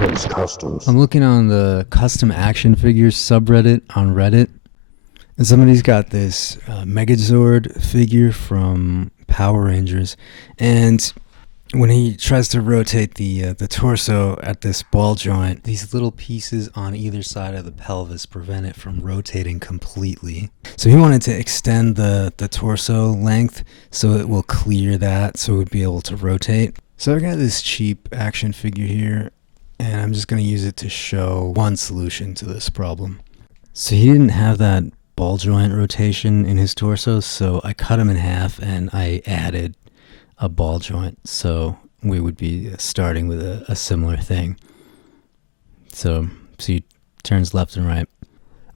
Cougan's Customs. I'm looking on the custom action figures subreddit on Reddit, and somebody's got this Megazord figure from Power Rangers, and when he tries to rotate the torso at this ball joint, these little pieces on either side of the pelvis prevent it from rotating completely. So he wanted to extend the torso length so it will clear that, so it would be able to rotate. So I got this cheap action figure here, and I'm just going to use it to show one solution to this problem. So he didn't have that ball joint rotation in his torso, so I cut him in half and I added a ball joint, so we would be starting with a similar thing. So he turns left and right.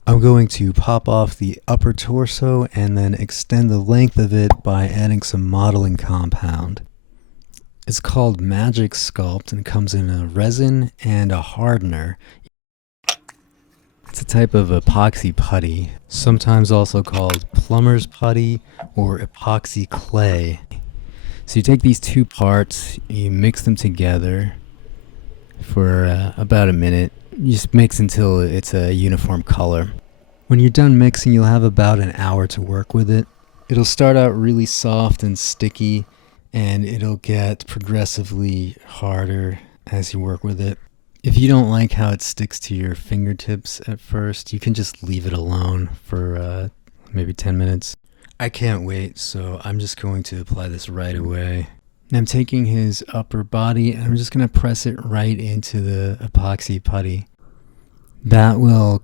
I'm going to pop off the upper torso and then extend the length of it by adding some modeling compound. It's called Magic Sculpt and comes in a resin and a hardener. It's a type of epoxy putty, sometimes also called plumber's putty or epoxy clay. So you take these two parts, you mix them together for about a minute. You just mix until it's a uniform color. When you're done mixing, you'll have about an hour to work with it. It'll start out really soft and sticky, and it'll get progressively harder as you work with it. If you don't like how it sticks to your fingertips at first, you can just leave it alone for maybe 10 minutes. I can't wait, so I'm just going to apply this right away. And I'm taking his upper body and I'm just going to press it right into the epoxy putty. That will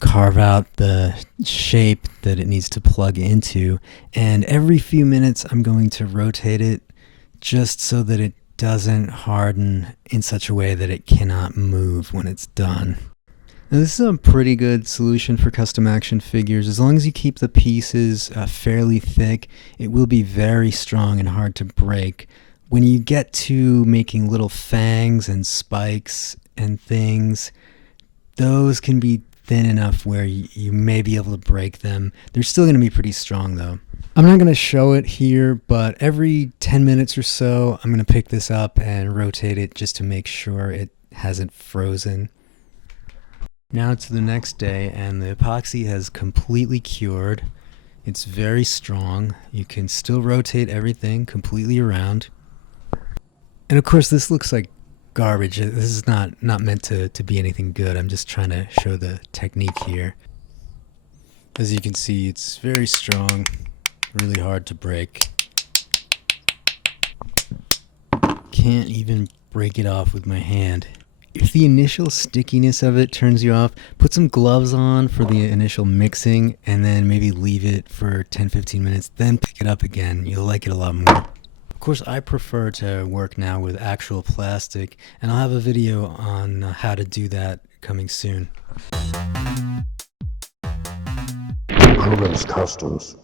carve out the shape that it needs to plug into, and every few minutes I'm going to rotate it just so that it doesn't harden in such a way that it cannot move when it's done. Now this is a pretty good solution for custom action figures. As long as you keep the pieces fairly thick, it will be very strong and hard to break. When you get to making little fangs and spikes and things, those can be thin enough where you may be able to break them. They're still going to be pretty strong though. I'm not going to show it here, but every 10 minutes or so, I'm going to pick this up and rotate it just to make sure it hasn't frozen. Now to the next day, and the epoxy has completely cured. It's very strong. You can still rotate everything completely around. And of course this looks like garbage. This is not meant to be anything good. I'm just trying to show the technique here. As you can see, it's very strong, really hard to break. Can't even break it off with my hand. If the initial stickiness of it turns you off, put some gloves on for the initial mixing and then maybe leave it for 10-15 minutes, then pick it up again. You'll like it a lot more. Of course, I prefer to work now with actual plastic, and I'll have a video on how to do that coming soon. Cougan's Customs.